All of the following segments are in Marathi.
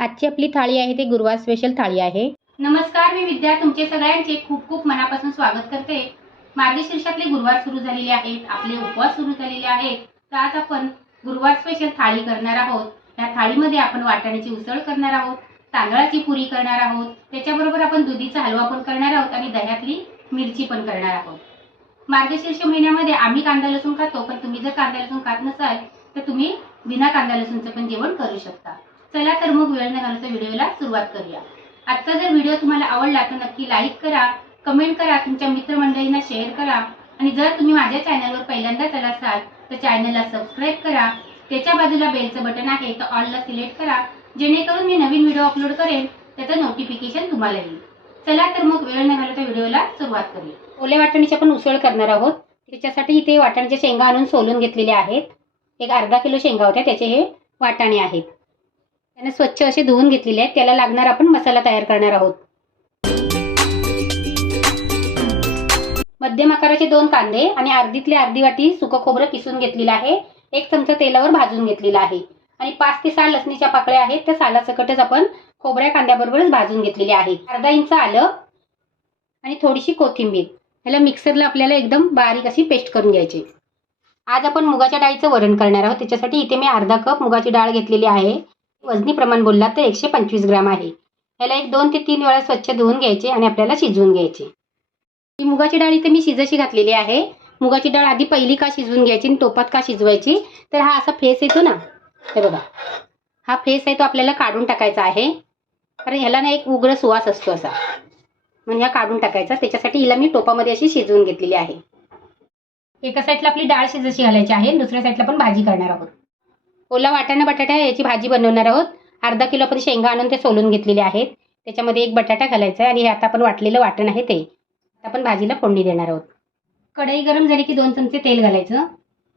आजची आपली थाळी आहे ते गुरुवार स्पेशल थाळी आहे। नमस्कार, मी विद्या तुमचे सगळ्यांचे खूप खूप मनापासून स्वागत करते। मार्गशीर्षातले गुरुवार सुरू झालेले आहेत, आपले उपवास सुरू झालेले आहेत। तर आज आपण गुरुवार स्पेशल थाळी करणार आहोत। या थाळीमध्ये आपण वाटाण्याची उसळ करणार आहोत, तांदळाची पुरी करणार आहोत, त्याच्याबरोबर आपण दुधीचा हलवा पण करणार आहोत आणि दह्यातली मिरची पण करणार आहोत। मार्गशीर्ष महिन्यामध्ये आम्ही कांदा लसूण खातो, पण तुम्ही जर कांदा लसूण खात नसाल तर तुम्ही बिना कांदा लसूणचं पण जेवण करू शकता। चला तर मग वेळ न घालवता व्हिडिओला सुरुवात करूया। आजचा जर व्हिडिओ तुम्हाला आवडला तर नक्की लाईक करा, कमेंट करा, तुमच्या मित्रमंडळींना शेअर करा आणि जर तुम्ही माझ्या चॅनलवर पहिल्यांदाच आला असाल तर चॅनलला सबस्क्राइब करा। त्याच्या बाजूला बेलचं बटन आहे तर ऑलला सिलेक्ट करा, जेणेकरून मी नवीन व्हिडिओ अपलोड करेन त्याचं नोटिफिकेशन तुम्हाला येईल। चला तर मग वेळ न घालवता व्हिडिओला सुरुवात करूया। ओल्या वाटाण्याची आपण उसळ करणार आहोत। त्याच्यासाठी इथे वाटाण्याच्या शेंगा आणून सोलून घेतलेले आहेत। एक अर्धा किलो शेंगा होत्या, त्याचे हे वाटाणे आहेत। त्यांना स्वच्छ असे धुवून घेतलेले आहेत। त्याला लागणार आपण मसाला तयार करणार आहोत। मध्यम आकाराचे 2 कांदे आणि अर्धीतली अर्धी वाटी सुकं खोबरं किसून घेतलेलं आहे। 1 चमचा तेलावर भाजून घेतलेला आहे आणि 5 ते 6 लसणीच्या पाकळ्या आहेत, त्या सालासकटच आपण खोबऱ्या कांद्याबरोबरच भाजून घेतलेली आहे। अर्धा इंच आलं आणि थोडीशी कोथिंबीर, याला मिक्सरला आपल्याला एकदम बारीक अशी पेस्ट करून घ्यायची। आज आपण मुगाच्या डाळीचं वरण करणार आहोत। त्याच्यासाठी इथे मी अर्धा कप मुगाची डाळ घेतलेली आहे। वजनी प्रमाण बोलला तर 125 ग्रॅम आहे। याला 2 ते 3 वेळा स्वच्छ धुवून घ्यायचे आणि आपल्याला शिजवून घ्यायचे। ही मुगाची डाळ इथे मी शिजशी घातलेली आहे। मुगाची डाळ आधी पहिली का शिजवून घ्यायची आणि टोपात का शिजवायची, तर हा असा फेस येतो ना, हे बघा, हा फेस आहे तो आपल्याला काढून टाकायचा आहे, कारण ह्याला ना एक उग्र सुवास असतो असा, म्हणजे हा काढून टाकायचा। त्याच्यासाठी हिला मी टोपामध्ये अशी शिजवून घेतलेली आहे। एका साईडला आपली डाळ शिजशी घालायची आहे, दुसऱ्या साईडला पण भाजी करणार आहोत। ओला वाटाणा बटाटा याची भाजी बनवणार आहोत। अर्धा किलो आपण शेंगा आणून ते सोलून घेतलेले आहेत। त्याच्यामध्ये 1 बटाटा घालायचा आहे आणि हे आता आपण वाटलेलं वाटण आहे ते आपण भाजीला फोडणी देणार आहोत। कढई गरम झाली की 2 चमचे तेल घालायचं।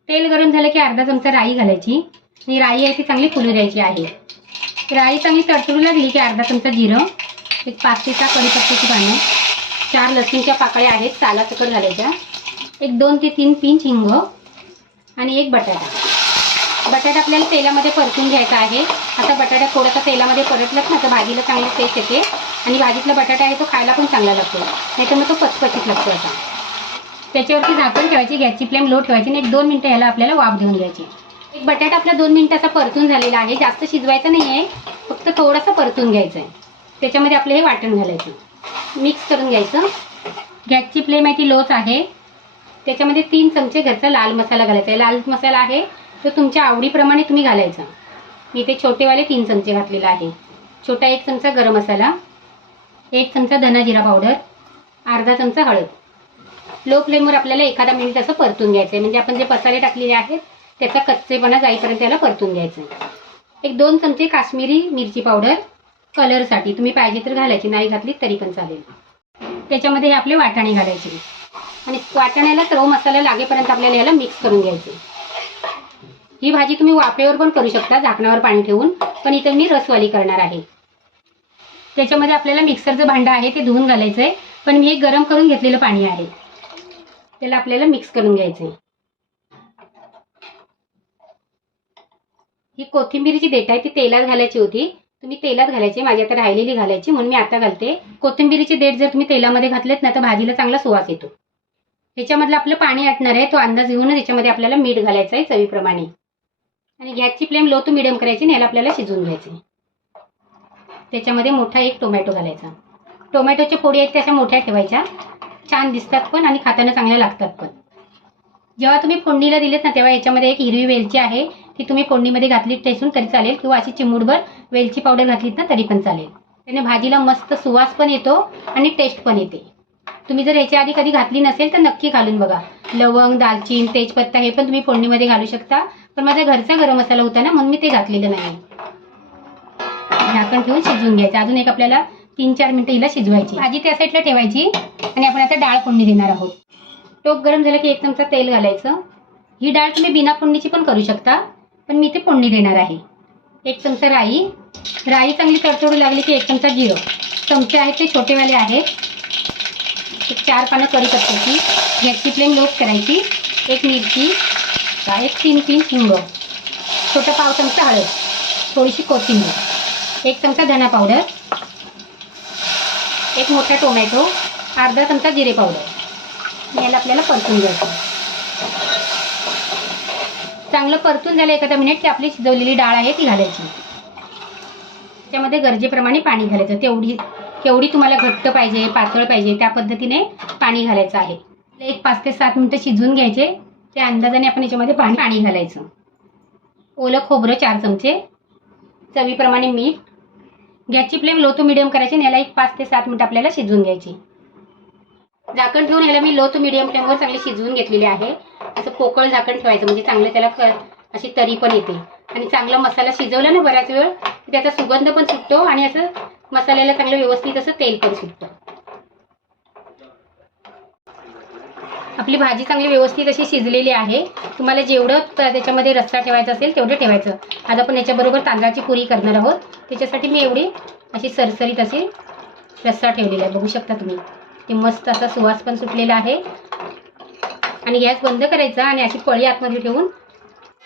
तेल गरम झालं की अर्धा चमचा राई घालायची आणि राई आहे ती चांगली फुलू द्यायची आहे। राई चांगली तडतडू लागली की अर्धा चमचा जिरं, 5 ते 6 कढीपत्त्याची पानं, 4 लसूणच्या पाकळ्या आहेत सालासकट घालायच्या, 2 ते 3 पिंच हिंग आणि 1 बटाटा। बटाटा आपल्याला तेलामध्ये परतून घ्यायचा आहे। आता बटाटा थोडासा तेलामध्ये परतलात ना तर भाजीला चांगली टेस्ट येते आणि भाजीतला बटाटा आहे तो खायला पण चांगला लागतो, नाहीतर मग तो पचपचीत लागतो असा। त्याच्यावरती झाकण ठेवायची, गॅसची फ्लेम लो ठेवायची आणि 2 मिनिटं याला आपल्याला वाफ देऊन घ्यायची। एक बटाटा आपला 2 मिनिटाचा परतून झालेला आहे, जास्त शिजवायचं नाही आहे, फक्त थोडासा परतून घ्यायचं आहे। त्याच्यामध्ये आपलं हे वाटण घालायचं, मिक्स करून घ्यायचं। गॅसची फ्लेम आहे ती लोच आहे। त्याच्यामध्ये 3 चमचे घरचा लाल मसाला घालायचा आहे। लाल मसाला आहे तो तुमच्या आवडीप्रमाणे तुम्ही घालायचा। मी इथे छोटेवाले 3 चमचे घातलेला आहे। छोटा 1 चमचा गरम मसाला, 1 चमचा धना जिरा पावडर, अर्धा चमचा हळद। लो फ्लेमवर आपल्याला एखादा मिनिट असं परतून घ्यायचं आहे, म्हणजे आपण जे मसाले टाकलेले आहेत त्याचा कच्चेपणा जाईपर्यंत त्याला परतून घ्यायचं आहे। 2 चमचे काश्मीरी मिरची पावडर कलरसाठी, तुम्ही पाहिजे तर घालायची, नाही घातली तरी पण चालेल। त्याच्यामध्ये हे आपले वाटाणे घालायचे आणि वाटाण्याला सर्व मसाला लागेपर्यंत आपल्याला याला मिक्स करून घ्यायचे। ही भाजी तुम्ही वाफेवर पण करू शकता, झाकणावर पाणी ठेवून, पण इथे मी रसवाली करणार आहे। त्याच्यामध्ये आपल्याला मिक्सरचं भांडं आहे ते धुवून घालायचं आहे, पण मी हे गरम करून घेतलेलं पाणी आहे, त्याला आपल्याला मिक्स करून घ्यायचं आहे। ही कोथिंबीरची देठ आहे ती तेलात घालायची होती, तुम्ही तेलात घालायची, माझी आता राहिलेली घालायची म्हणून मी आता घालते। कोथिंबीरची देठ जर तुम्ही तेलामध्ये घातलेत ना तर भाजीला चांगला सुवास येतो। ह्याच्यामधलं आपलं पाणी आटणार आहे, तो अंदाज घेऊन याच्यामध्ये आपल्याला मीठ घालायचं आहे चवीप्रमाणे आणि गॅसची फ्लेम लो टू मिडियम करायची आणि याला आपल्याला शिजवून घ्यायचं। त्याच्यामध्ये मोठा 1 टोमॅटो घालायचा। टोमॅटोच्या फोडी आहेत त्याच्या मोठ्या ठेवायच्या, छान दिसतात पण आणि खाताना चांगल्या लागतात पण। जेव्हा तुम्ही फोडणीला दिलेत ना तेव्हा याच्यामध्ये 1 हिरवी वेलची आहे, ती तुम्ही फोडणीमध्ये घातलीत ठेचून तरी चालेल, किंवा अशी चिमूटभर वेलची पावडर घातलीत ना तरी पण चालेल। त्याने भाजीला मस्त सुवास पण येतो आणि टेस्ट पण येते। तुम्ही जर याच्या आधी कधी घातली नसेल तर नक्की घालून बघा। लवंग, दालचीन, तेजपत्ता हे पण तुम्ही फोडणीमध्ये घालू शकता, पण माझा घरचा गरम मसाला होता ना म्हणून मी ते घातलेलं नाही। झाकण ठेवून शिजवून घ्यायचं। अजून एक आपल्याला 3-4 मिनिटं हिला शिजवायची। भाजी त्या साईडला ठेवायची आणि आपण आता डाळ फोडणी देणार आहोत। टोप गरम झालं की 1 चमचा तेल घालायचं। ही डाळ तुम्ही बिना फोडणीची पण करू शकता, पण मी इथे फोडणी देणार आहे। 1 चमचा राई, राई चांगली तडतडू लागली की 1 चमचा जिरं, चमचे आहेत ते छोटेवाले आहेत, 4 पानं कढीपत्त्याची, गॅसची फ्लेम लो करायची, 1 मिरची, 3 पिंच हिंग, छोटा पाव चमचा हळद, थोडीशी कोथिंबीर 1 चमचा धना पावडर, 1 मोठा टोमॅटो, अर्धा चमचा जिरे पावडर. याला आपल्याला परतून घ्यायचं. चांगलं परतून झालं एखादा मिनिट की आपली शिजवलेली डाळ आहे ती घालायची. त्यामध्ये गरजेप्रमाणे पाणी घालायचं. केवढी तुम्हाला घट्ट पाहिजे, पातळ पाहिजे त्या पद्धतीने पाणी घालायचं आहे. 5 ते 7 मिनिटं शिजवून घ्यायचे. त्या अंदाजाने आपण याच्यामध्ये पाणी घालायचं. ओलं खोबरं 4 चमचे, चवीप्रमाणे मीठ. गॅसची फ्लेम लो टू मिडियम करायची आणि याला 5 ते 7 मिनिटं आपल्याला शिजवून घ्यायची. झाकण ठेवून याला मी लो टू मिडियम फ्लेमवर चांगले शिजवून घेतलेले आहे. असं पोकळ झाकण ठेवायचं म्हणजे चांगलं त्याला अशी तरी पण येते. आणि चांगला मसाला शिजवला ना बऱ्याच वेळ की त्याचा सुगंध पण सुटतो आणि असं मसाल्याला चांगलं व्यवस्थित असं तेल पण सुटतं. आपली भाजी चांगली व्यवस्थित अशी शिजलेली आहे. तुम्हाला जेवढं त्याच्यामध्ये रस्सा ठेवायचा असेल तेवढं ठेवायचं. आज आपण याच्याबरोबर तांदळाची पुरी करणार आहोत. त्याच्यासाठी मी एवढी अशी सरसरीत अशी रस्सा ठेवलेला आहे. बघू शकता तुम्ही. ते मस्त असा सुवास पण सुटलेला आहे. आणि गॅस बंद करायचा आणि अशी पळी आतमध्ये ठेवून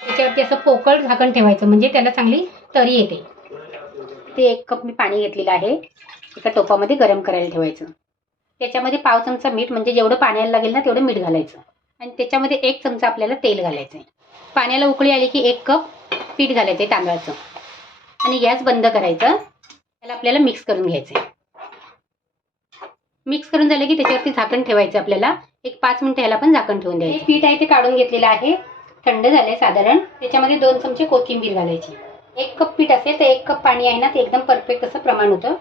त्याच्यावरती असं पोकळ झाकण ठेवायचं म्हणजे त्याला चांगली तरी येते. ते 1 कप मी पाणी घेतलेलं आहे. एका टोपामध्ये गरम करायला ठेवायचं. त्याच्यामध्ये पाव चमचा मीठ म्हणजे जेवढं पाण्याला लागेल ना तेवढं मीठ घालायचं. आणि त्याच्यामध्ये 1 चमचा आपल्याला तेल घालायचं आहे. पाण्याला उकळी आली की 1 कप पीठ घालायचं आहे तांदळाचं. आणि गॅस बंद करायचं. त्याला आपल्याला मिक्स करून घ्यायचं आहे. मिक्स करून झालं की त्याच्यावरती झाकण ठेवायचं आपल्याला. 5 मिनिटं याला पण झाकण ठेवून द्यायचं. हे पीठ आहे ते काढून घेतलेलं आहे. थंड झालंय साधारण. त्याच्यामध्ये 2 चमचे कोथिंबीर घालायची. 1 कप पीठ असेल तर 1 कप पाणी आहे ना ते एकदम परफेक्ट असं प्रमाण होतं.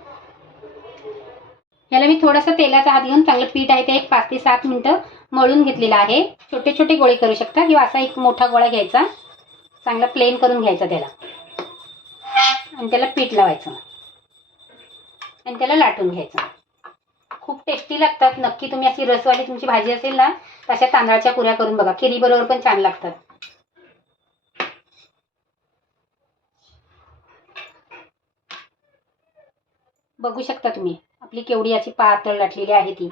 याला मी थोडंसं तेलाचा हात घेऊन चांगलं पीठ आहे ते 5 ते 7 मिनिटं मळून घेतलेलं आहे. छोटे छोटे गोळे करू शकता किंवा असा एक मोठा गोळा घ्यायचा. चांगला प्लेन करून घ्यायचा त्याला आणि त्याला पीठ लावायचं आणि त्याला लाटून घ्यायचं. खूप टेस्टी लागतात. नक्की तुम्ही अशी रसवाली तुमची भाजी असेल ना तशा तांदळाच्या पुऱ्या करून बघा. खिरी बरोबर पण छान लागतात. बघू शकता तुम्ही आपली केवढी अशी पातळ लाटलेली आहे ती.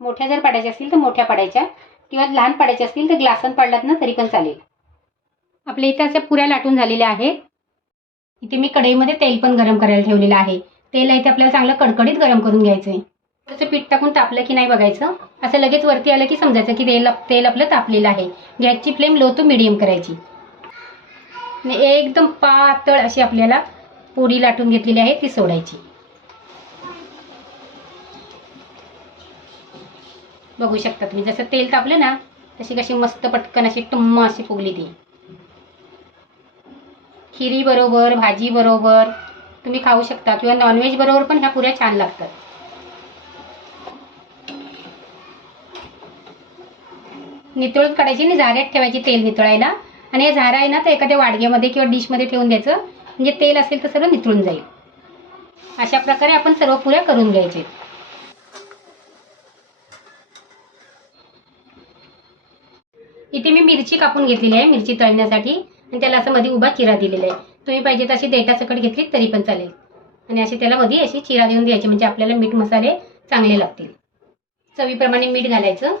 मोठ्या जर पाडायच्या असतील तर मोठ्या पाडायच्या किंवा लहान पाडायच्या असतील तर ग्लासन पाडलात ना तरी पण चालेल. आपल्या इथे अशा पुऱ्या लाटून झालेल्या आहेत. इथे मी कढईमध्ये तेल पण गरम करायला ठेवलेलं आहे. तेल आहे ते आपल्याला चांगलं कडकडीत गरम करून घ्यायचं आहे. थोडंसं पीठ टाकून तापलं की नाही बघायचं. असं लगेच वरती आलं की समजायचं की तेल आपलं तापलेलं आहे. गॅसची फ्लेम लो टू मिडियम करायची. आणि एकदम पातळ अशी आपल्याला पुरी लाटून घेतलेली आहे ती सोडायची. बघू शकता तुम्ही जसं तेल तापलं ना तशी कशी मस्त पटकन अशी टुम्म अशी फुगली ती. खिरी बरोबर, भाजी बरोबर तुम्ही खाऊ शकता किंवा नॉनव्हेज बरोबर पण ह्या पुऱ्या छान लागतात. नितळत काढायची आणि झाऱ्यात ठेवायची तेल नितळायला. आणि हे झारा आहे ना तर एखाद्या वाडग्यामध्ये किंवा डिशमध्ये ठेवून द्यायचं म्हणजे तेल असेल तर सर्व नितळून जाईल. अशा प्रकारे आपण सर्व पुऱ्या करून घ्यायचे. इथे मी मिरची कापून घेतलेली आहे मिरची तळण्यासाठी आणि त्याला असं मध्ये उभा चिरा दिलेला आहे. तुम्ही पाहिजे तर अशी देठासकट घेतली तरी पण चालेल. आणि अशी त्याला मध्ये अशी चिरा देऊन द्यायची म्हणजे आपल्याला मीठ मसाले चांगले लागतील. चवीप्रमाणे मीठ घालायचं.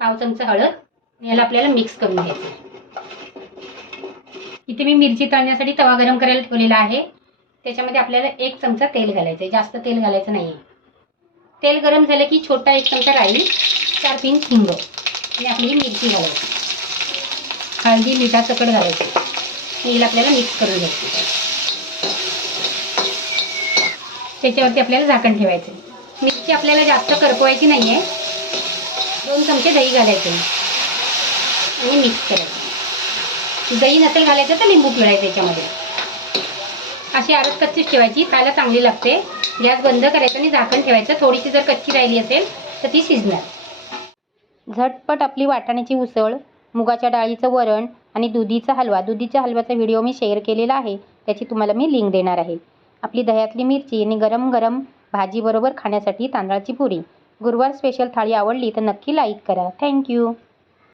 पाव चमचा हळद. याला आपल्याला मिक्स करून घ्यायचं. इथे मी मिरची तळण्यासाठी तवा गरम करायला ठेवलेला आहे. त्याच्यामध्ये आपल्याला 1 चमचा तेल घालायचं आहे. जास्त तेल घालायचं नाही. तेल गरम झालं की छोटा 1 चमचा राई, 4 पिंच हिंग आणि आपली मिरची घालायची. हळदी मिठासकट घालायची. हिला आपल्याला मिक्स करून घ्यायचं. त्याच्यावरती आपल्याला झाकण ठेवायचं. मिरची आपल्याला जास्त करपवायची नाही आहे. 2 चमचे दही घालायचे आणि मिक्स करायचं. दही नसेल घालायचं तर लिंबू पिळायचं याच्यामध्ये. अशी आरस कच्चीच ठेवायची. खायला चांगली लागते. गॅस बंद करायचं आणि झाकण ठेवायचं. थोडीशी जर कच्ची राहिली असेल तर ती शिजणार. झटपट आपली वाटाण्याची उसळ, मुगाच्या डाळीचं वरण आणि दुधीचा हलवा. दुधीच्या हलव्याचा व्हिडिओ मी शेअर केलेला आहे. त्याची तुम्हाला मी लिंक देणार आहे. आपली दह्यातली मिरची आणि गरम गरम भाजीबरोबर खाण्यासाठी तांदळाची पुरी. गुरुवार स्पेशल थाळी आवडली तर नक्की लाईक करा. थँक्यू.